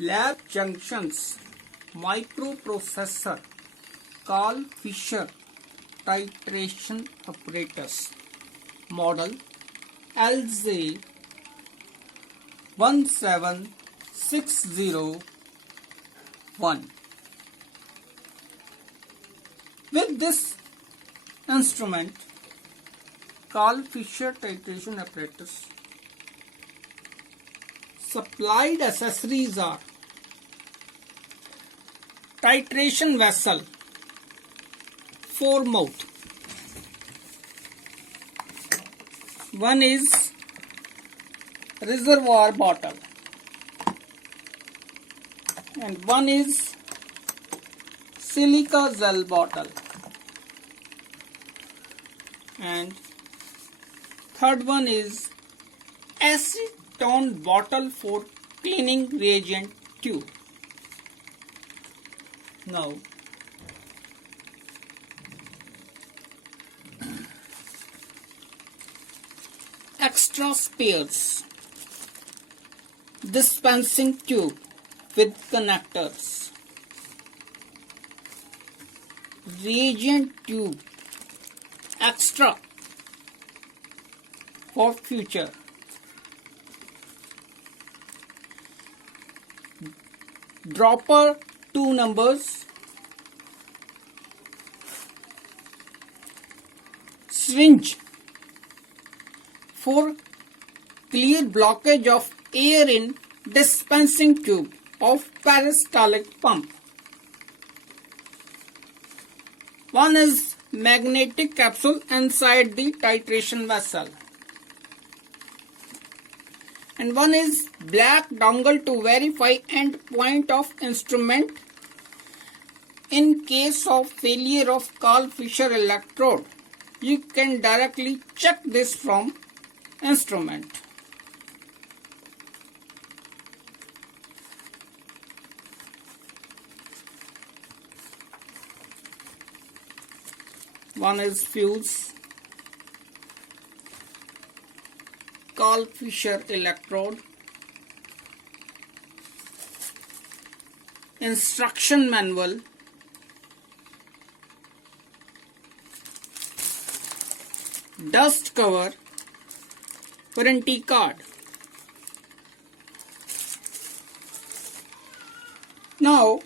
Lab Junctions Microprocessor Karl Fischer Titration Apparatus Model LZ 17601. With this instrument, Karl Fischer Titration Apparatus, supplied accessories are titration vessel, 4 mouth. One is reservoir bottle and one is silica gel bottle and third one is acetone bottle for cleaning reagent tube. Now extra spares, dispensing tube with connectors, reagent tube extra for future, dropper 2 numbers, syringe for clear blockage of air in dispensing tube of peristaltic pump. One is magnetic capsule inside the titration vessel. And one is black dongle to verify end point of instrument in case of failure of Karl Fischer electrode. You can directly check this from instrument. One is fuse, Karl Fischer electrode, instruction manual, dust cover, warranty card. Now,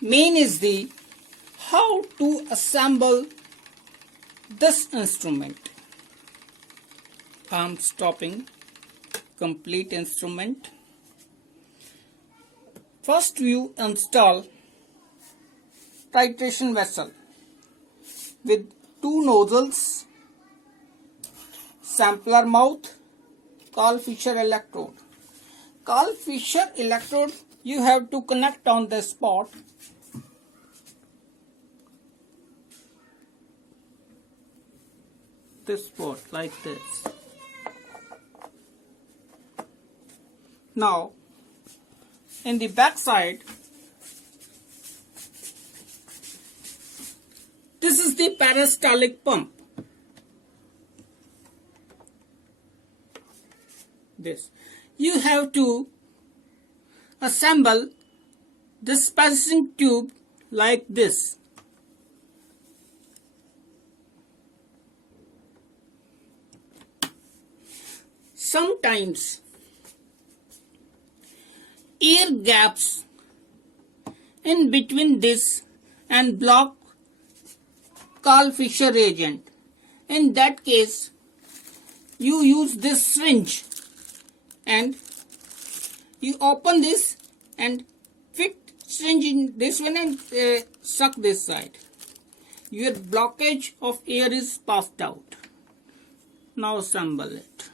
main is the how to assemble this instrument. I am stopping complete instrument. First you install titration vessel with 2 nozzles, sampler mouth, Karl Fischer electrode. Karl Fischer electrode you have to connect on the spot. This spot like this. Now in the back side, this is the peristaltic pump. This you have to assemble dispensing tube like this. Sometimes air gaps in between this and block Karl Fischer reagent. In that case, you use this syringe and you open this and fit syringe in this one and suck this side. Your blockage of air is passed out. Now assemble it.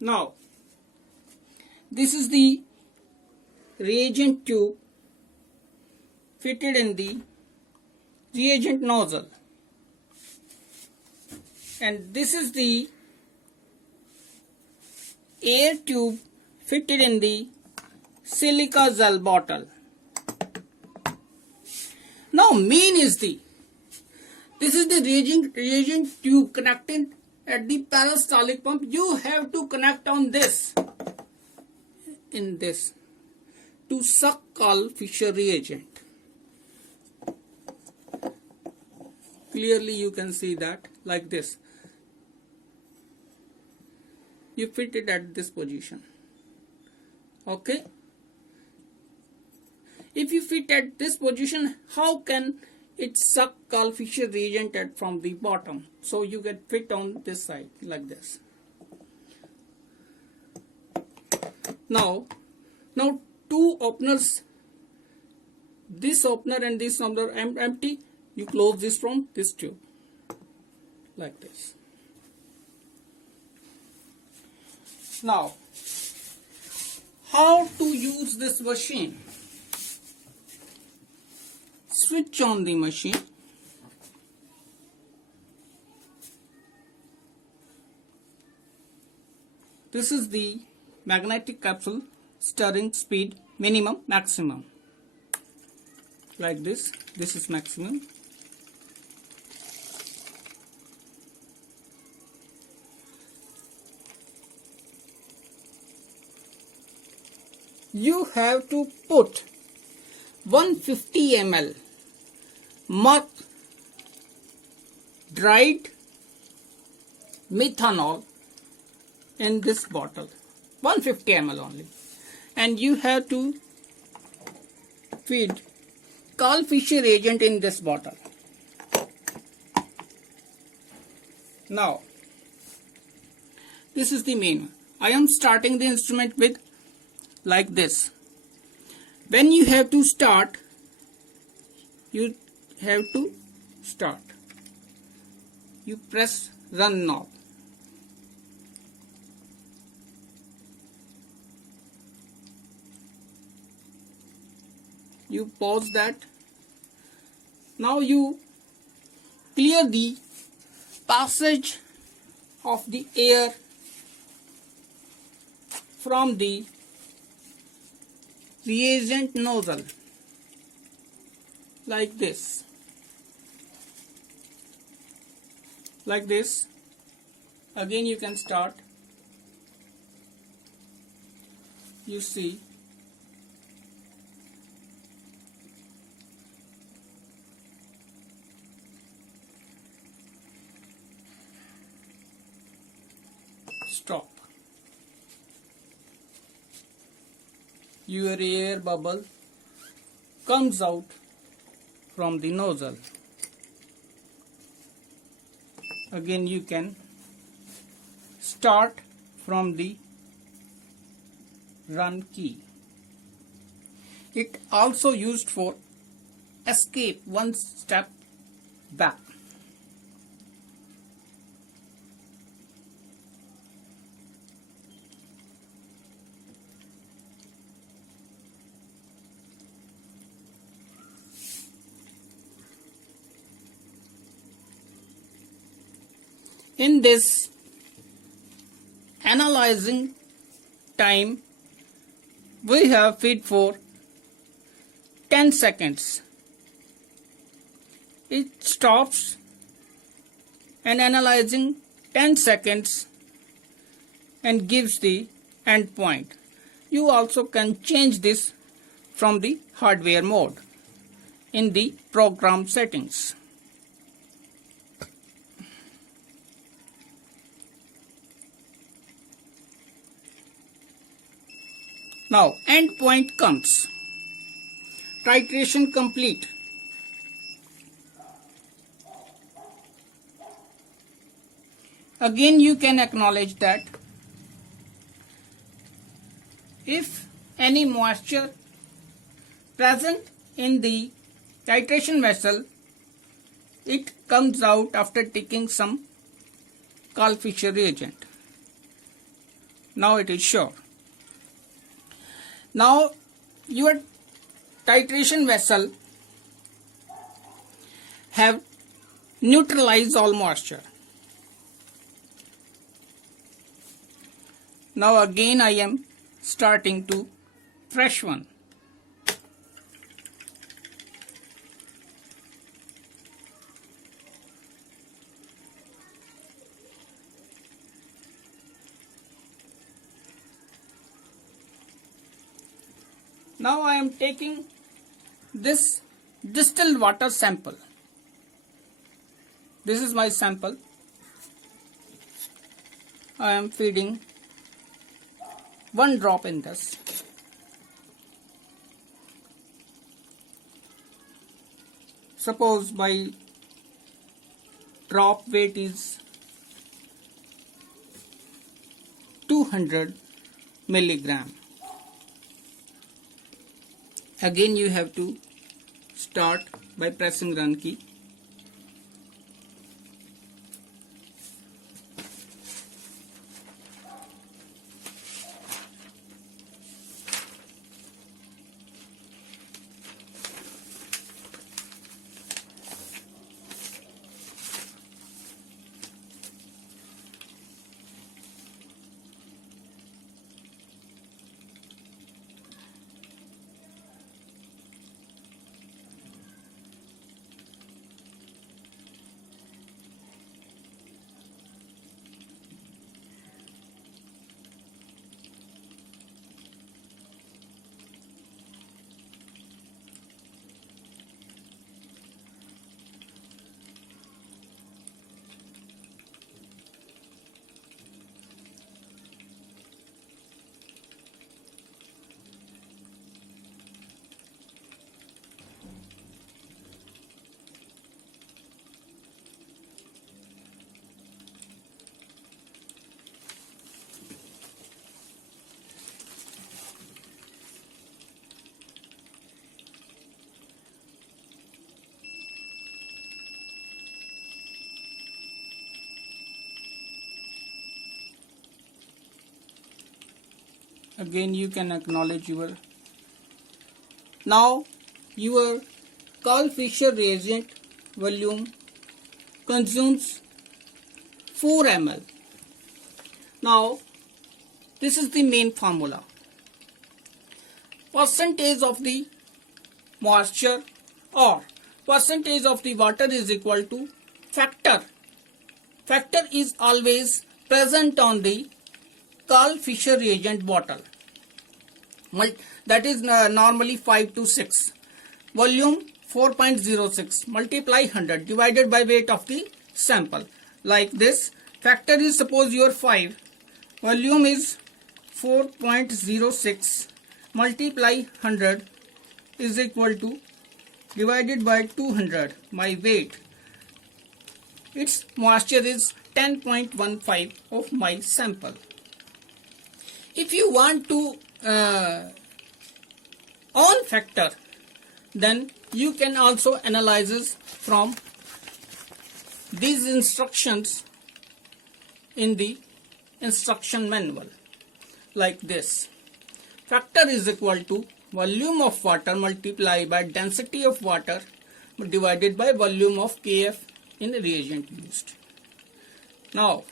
Now, this is the reagent tube fitted in the reagent nozzle, and this is the air tube fitted in the silica gel bottle. Now main is this is the reagent tube connected at the peristaltic pump, you have to connect on this, in this, to suck Karl Fischer reagent. Clearly you can see that like this. You fit it at this position. Okay. If you fit at this position, how can it suck Karl Fischer reagent from the bottom? So you get fit on this side like this. Now two openers, this opener and this opener empty. You close this from this tube like this. Now, how to use this machine? Switch on the machine. This is the magnetic capsule stirring speed minimum maximum. Like this. This is maximum. You have to put 150 ml mud dried methanol in this bottle, 150 ml only, and you have to feed Karl Fischer reagent in this bottle. Now this is the main. I am starting the instrument with like this. When you have to start, you have to start. You press run knob. You pause that. Now you clear the passage of the air from the reagent nozzle like this. Like this. Again you can start. You see stop. Your air bubble comes out from the nozzle. Again you can start from the run key. It also used for escape one step back. In this analyzing time, we have feed for 10 seconds. It stops and analyzing 10 seconds and gives the end point. You also can change this from the hardware mode in the program settings. Now end point comes. Titration complete. Again you can acknowledge that if any moisture present in the titration vessel, it comes out after taking some Karl Fischer reagent. Now it is sure. Now your titration vessel have neutralized all moisture. Now again I am starting to fresh one. Now I am taking this distilled water sample. This is my sample. I am feeding 1 drop in this. Suppose my drop weight is 200 milligram. Again you have to start by pressing run key. Again you can acknowledge your. Now your Karl Fischer reagent volume consumes 4 ml. Now this is the main formula. Percentage of the moisture or percentage of the water is equal to factor. Factor is always present on the Karl Fischer reagent bottle. That is normally 5 to 6. Volume 4.06 multiply 100 divided by weight of the sample. Like this. Factor is suppose your 5. Volume is 4.06 multiply 100 is equal to divided by 200. My weight. Its moisture is 10.15 of my sample. If you want to on factor, then you can also analyze from these instructions in the instruction manual. Like this. Factor is equal to volume of water multiplied by density of water divided by volume of Kf in the reagent used. Now,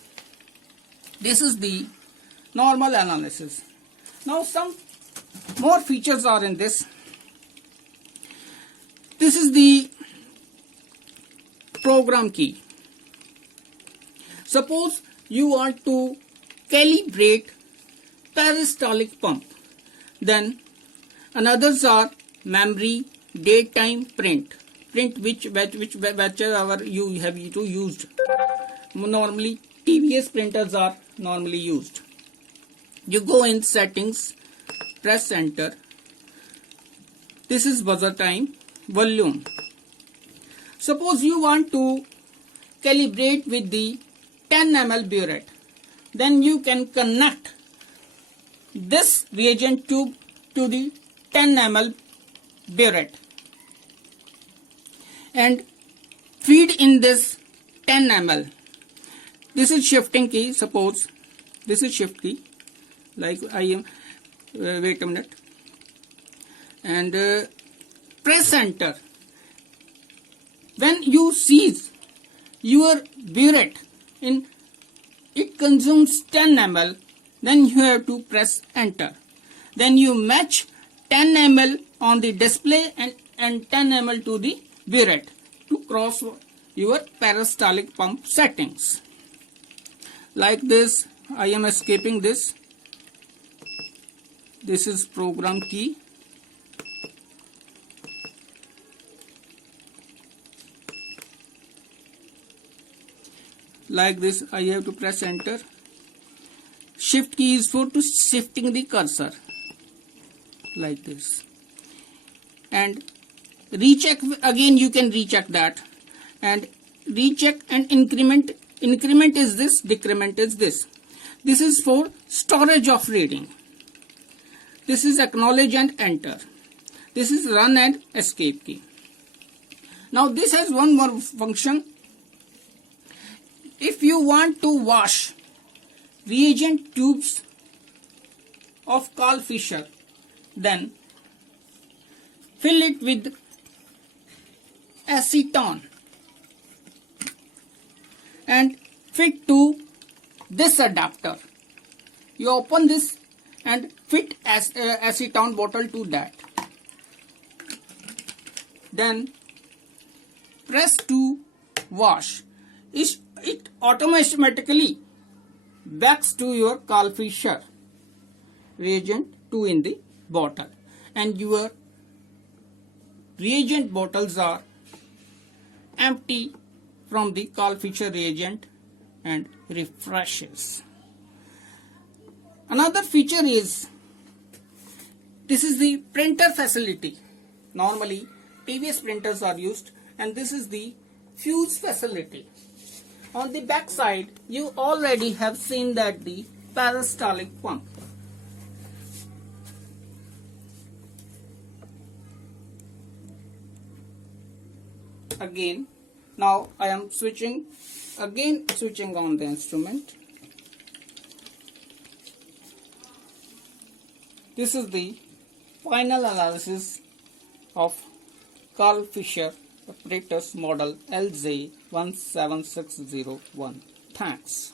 this is the normal analysis. Now some more features are in this. This is the program key. Suppose you want to calibrate peristaltic pump. Then another's are memory, date time, print whichever you have to used. Normally TVS printers are normally used. You go in settings, press enter. This is buzzer time, volume. Suppose you want to calibrate with the 10 ml burette. Then you can connect this reagent tube to the 10 ml burette and feed in this 10 ml. This is shifting key. Suppose this is shift key. Like I am, wait a minute, and press enter. When you seize your burette in, it consumes 10 ml, then you have to press enter. Then you match 10 ml on the display and 10 ml to the burette to cross your peristaltic pump settings. Like this, I am escaping this. This is program key. like this. I have to press enter. Shift key is for to shifting the cursor like this. And recheck again, you can recheck that. And recheck and increment. Increment is this, decrement is this. This is for storage of reading. This is acknowledge and enter. This is run and escape key. Now this has one more function. If you want to wash reagent tubes of Karl Fischer, then fill it with acetone and fit to this adapter. You open this and fit acetone bottle to that. Then press to wash. It automatically backs to your Karl Fischer reagent 2 in the bottle, and your reagent bottles are empty from the Karl Fischer reagent and refreshes. Another feature is, this is the printer facility. Normally TVS printers are used, and this is the fuse facility. On the back side you already have seen that the peristaltic pump. Again, now I am switching on the instrument. This is the final analysis of Karl Fischer apparatus model LJ17601. Thanks.